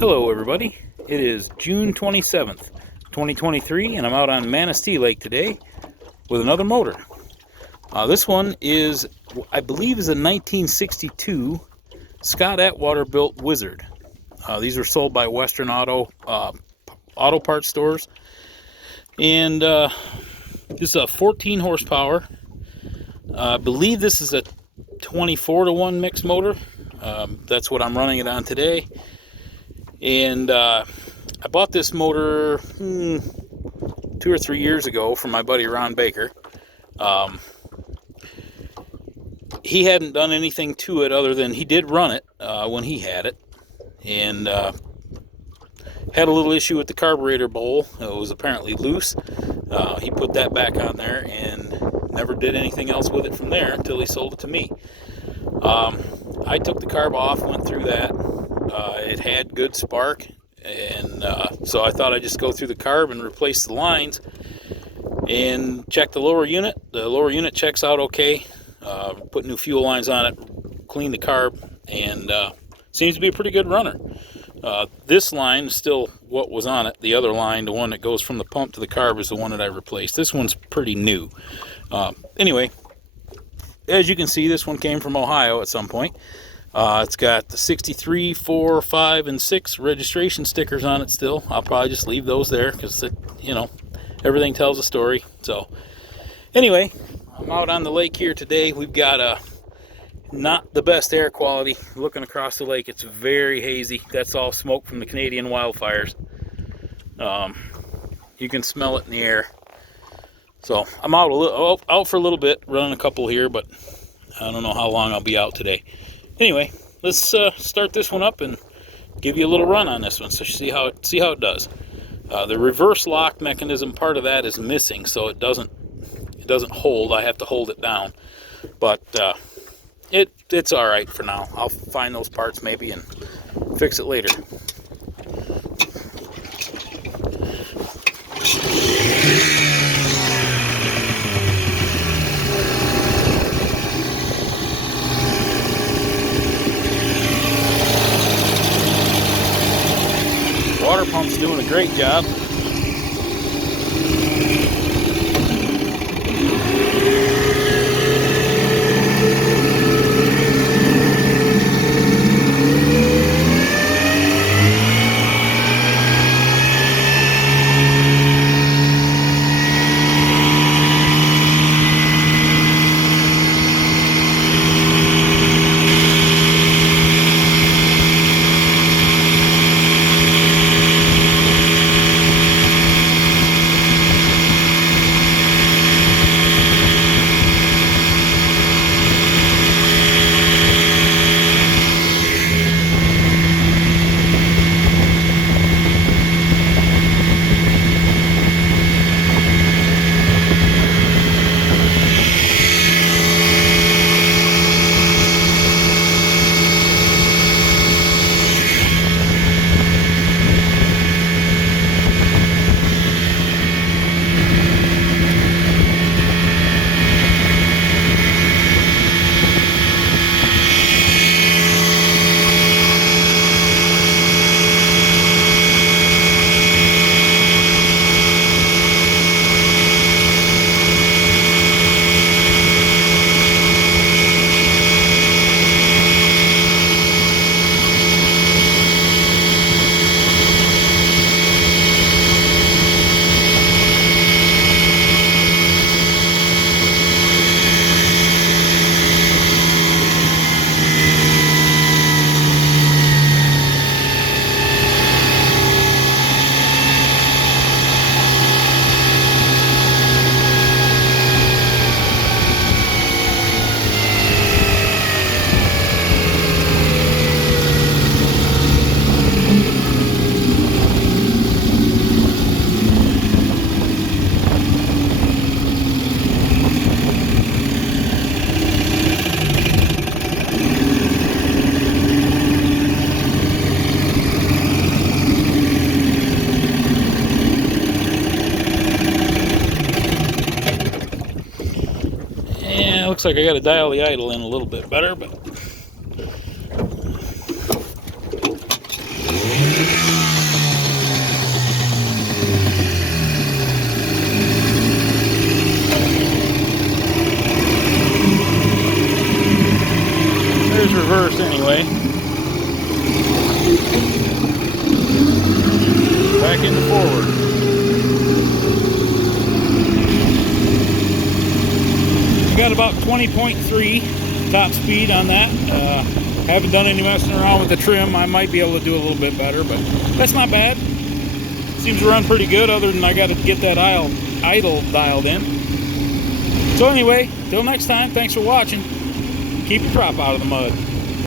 Hello everybody, it is June 27th, 2023, and I'm out on Manistee Lake today with another motor. This one is, I believe, is a 1962 Scott-Atwater built Wizard. These were sold by Western auto parts stores, and this is a 14 horsepower. I believe this is a 24-to-1 mixed motor. That's what I'm running it on today. And I bought this motor 2 or 3 years ago from my buddy Ron Baker. He hadn't done anything to it other than he did run it when he had it, and had a little issue with the carburetor bowl. It was apparently loose. He put that back on there and never did anything else with it from there until he sold it to me. I took the carb off, went through that. It had good spark, and so I thought I'd just go through the carb and replace the lines and check the lower unit. The lower unit checks out okay. Put new fuel lines on it, clean the carb, and seems to be a pretty good runner. This line is still what was on it. The other line, the one that goes from the pump to the carb, is the one that I replaced. This one's pretty new. Anyway, as you can see, this one came from Ohio at some point. It's got the 63, 4, 5, and 6 registration stickers on it still. I'll probably just leave those there because, everything tells a story. So, anyway, I'm out on the lake here today. We've got not the best air quality. Looking across the lake, it's very hazy. That's all smoke from the Canadian wildfires. You can smell it in the air. So, I'm out for a little bit, running a couple here, but I don't know how long I'll be out today. Anyway, let's start this one up and give you a little run on this one, so see how it does. The reverse lock mechanism, part of that is missing, so it doesn't hold. I have to hold it down, but it's all right for now. I'll find those parts maybe and fix it later. Water pump's doing a great job. Looks like I got to dial the idle in a little bit better, but There's reverse anyway. Back into forward. Got about 20.3 top speed on that. Haven't done any messing around with the trim. I might be able to do a little bit better, but that's not bad. Seems to run pretty good, other than I got to get that idle dialed in. So anyway, till next time, thanks for watching. Keep your crop out of the mud.